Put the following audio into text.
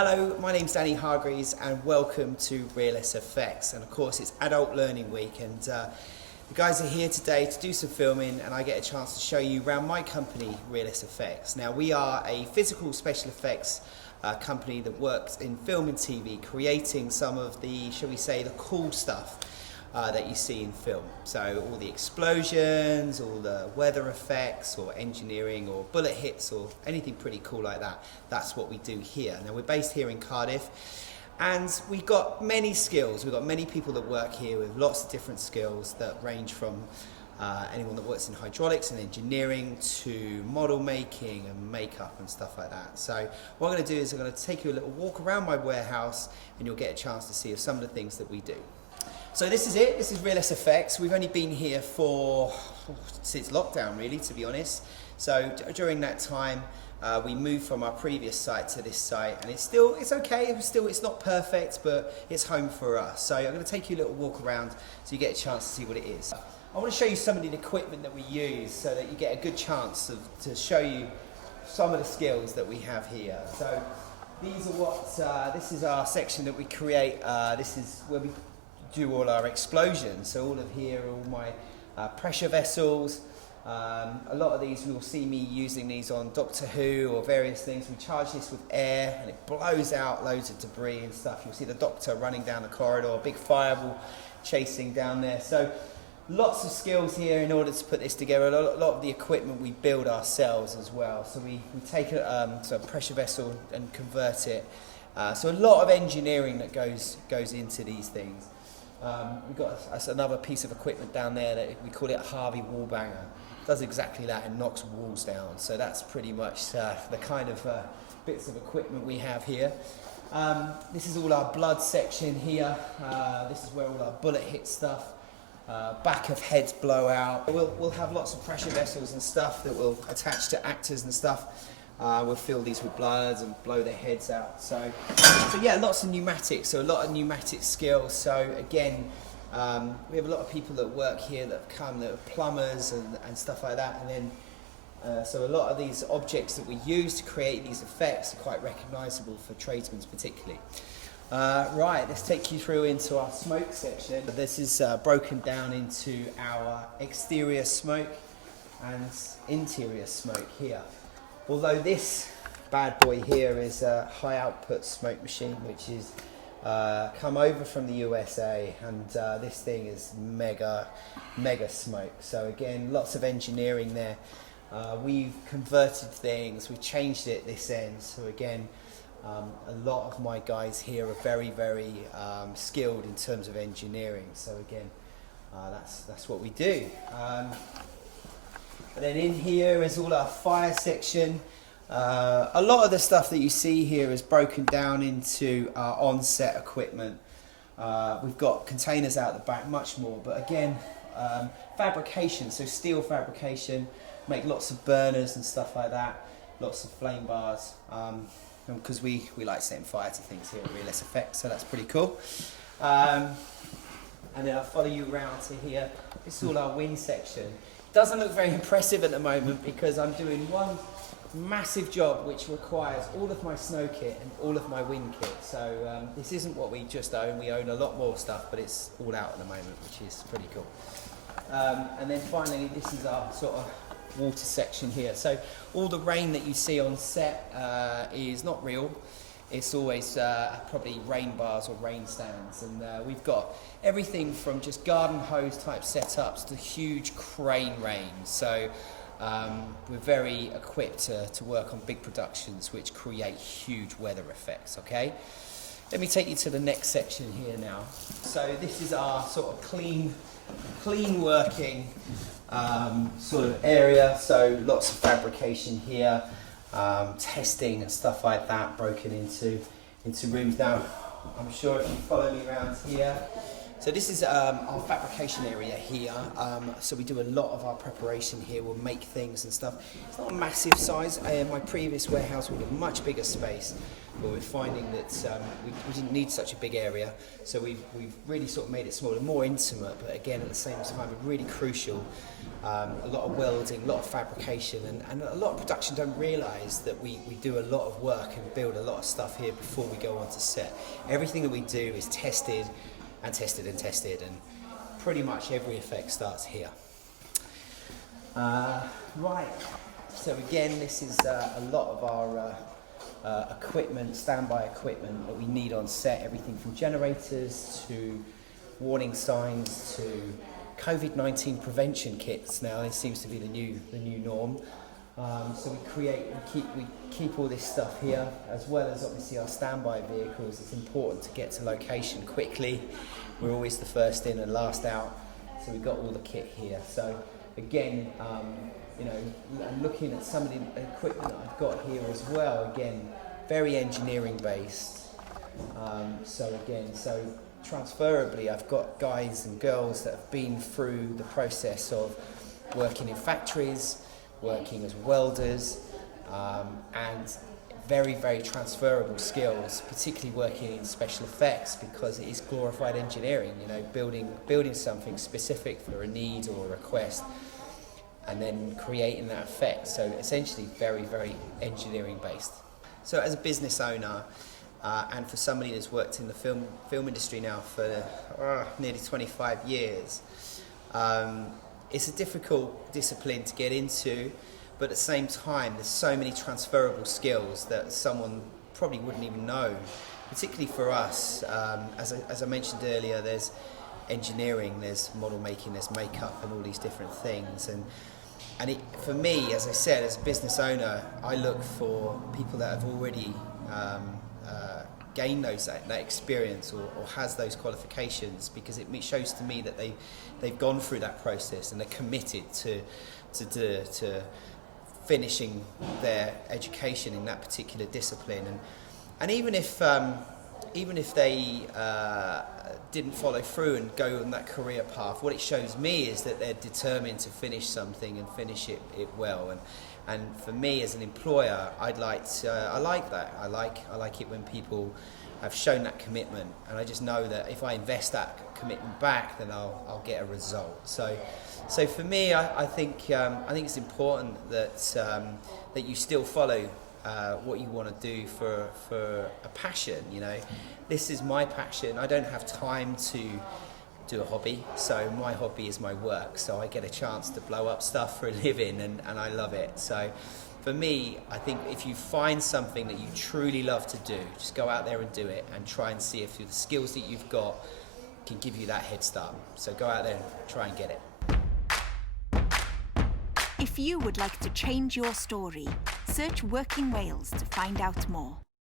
Hello, my name's Danny Hargreaves and welcome to Real SFX, and of course it's Adult Learning Week, and the guys are here today to do some filming and I get a chance to show you around my company, Real SFX. Now we are a physical special effects company that works in film and TV, creating some of the, shall we say, the cool stuff that you see in film. So all the explosions, all the weather effects or engineering or bullet hits or anything pretty cool like that, that's what we do here. Now we're based here in Cardiff and we've got many skills. We've got many people that work here with lots of different skills that range from anyone that works in hydraulics and engineering to model making and makeup and stuff like that. So what I'm going to do is I'm going to take you a little walk around my warehouse and you'll get a chance to see some of the things that we do. So this is it, this is Real SFX. We've only been here since lockdown really, to be honest. So during that time we moved from our previous site to this site, and it's okay, it's not perfect, but it's home for us. So I'm going to take you a little walk around so you get a chance to see what it is. I want to show you some of the equipment that we use so that you get a good chance to show you some of the skills that we have here. So these are this is our section that we create. This is where we do all our explosions. So all of here are all my pressure vessels. A lot of these, you'll see me using these on Doctor Who or various things. We charge this with air and it blows out loads of debris and stuff. You'll see the Doctor running down the corridor, a big fireball chasing down there. So lots of skills here in order to put this together. A lot of the equipment we build ourselves as well. So we take a pressure vessel and convert it. So a lot of engineering that goes into these things. We've got another piece of equipment down there that we call it a Harvey wall banger. It does exactly that and knocks walls down. So that's pretty much the kind of bits of equipment we have here. This is all our blood section here. This is where all our bullet hit stuff. Back of heads blow out. We'll have lots of pressure vessels and stuff that will attach to actors and stuff. We'll fill these with bloods and blow their heads out. So yeah, lots of pneumatics, so a lot of pneumatic skills. So again, we have a lot of people that work here that have come, that are plumbers and stuff like that. And then, so a lot of these objects that we use to create these effects are quite recognisable for tradesmen particularly. Right, let's take you through into our smoke section. This is broken down into our exterior smoke and interior smoke here. Although this bad boy here is a high output smoke machine which is come over from the USA, and this thing is mega smoke. So again, lots of engineering there. We've converted things, we've changed it this end. So again, a lot of my guys here are very skilled in terms of engineering. So again, that's what we do. And then in here is all our fire section. A lot of the stuff that you see here is broken down into our on-set equipment. We've got containers out the back, much more, but again, fabrication, so steel fabrication, make lots of burners and stuff like that, lots of flame bars, because we like setting fire to things here at Real SFX, so that's pretty cool. And then I'll follow you around to here. This is all our wind section. Doesn't look very impressive at the moment because I'm doing one massive job which requires all of my snow kit and all of my wind kit. So this isn't what we just own. We own a lot more stuff, but it's all out at the moment, which is pretty cool. And then finally, this is our sort of water section here. So all the rain that you see on set is not real. It's always probably rain bars or rain stands, and we've got everything from just garden hose type setups to huge crane range. So we're very equipped to work on big productions which create huge weather effects. Okay, let me take you to the next section here now. So this is our sort of clean working sort of area. So lots of fabrication here. Testing and stuff like that, broken into rooms. Now, I'm sure if you follow me around here, so this is our fabrication area here. So we do a lot of our preparation here. We'll make things and stuff. It's not a massive size. In my previous warehouse, we had a much bigger space, but we're finding that we didn't need such a big area. So we've really sort of made it smaller, more intimate, but again at the same time really crucial a lot of welding, a lot of fabrication, and a lot of production don't realise that we do a lot of work and build a lot of stuff here before we go onto set. Everything that we do is tested and tested and tested, and pretty much every effect starts here. Right, so again, this is a lot of our equipment, standby equipment that we need on set, everything from generators to warning signs to COVID-19 prevention kits. Now this seems to be the new norm. So we keep all this stuff here, as well as obviously our standby vehicles. It's important to get to location quickly. We're always the first in and last out, so we've got all the kit here. So again, I'm looking at some of the equipment that I've got here as well. Again, very engineering based. So transferably, I've got guys and girls that have been through the process of working in factories, working as welders, and very, very transferable skills, particularly working in special effects, because it is glorified engineering, building something specific for a need or a request and then creating that effect. So essentially very, very engineering based. So as a business owner, and for somebody that's worked in the film industry now for nearly 25 years, it's a difficult discipline to get into, but at the same time there's so many transferable skills that someone probably wouldn't even know, particularly for us. As I mentioned earlier, there's engineering, there's model making, there's makeup and all these different things, and for me, as I said, as a business owner, I look for people that have already gained that experience or has those qualifications, because it shows to me that they've gone through that process and they're committed to finishing their education in that particular discipline. And even if they didn't follow through and go on that career path, what it shows me is that they're determined to finish something and finish it well. And for me as an employer, I like that. I like it when people have shown that commitment, and I just know that if I invest that commitment back, then I'll get a result. So for me, I think it's important that you still follow what you want to do for a passion. This is my passion. I don't have time to do a hobby, so my hobby is my work. So I get a chance to blow up stuff for a living, and I love it. So for me, I think if you find something that you truly love to do, just go out there and do it, and try and see if the skills that you've got can give you that head start. So go out there and try and get it. If you would like to change your story, search Working Wales to find out more.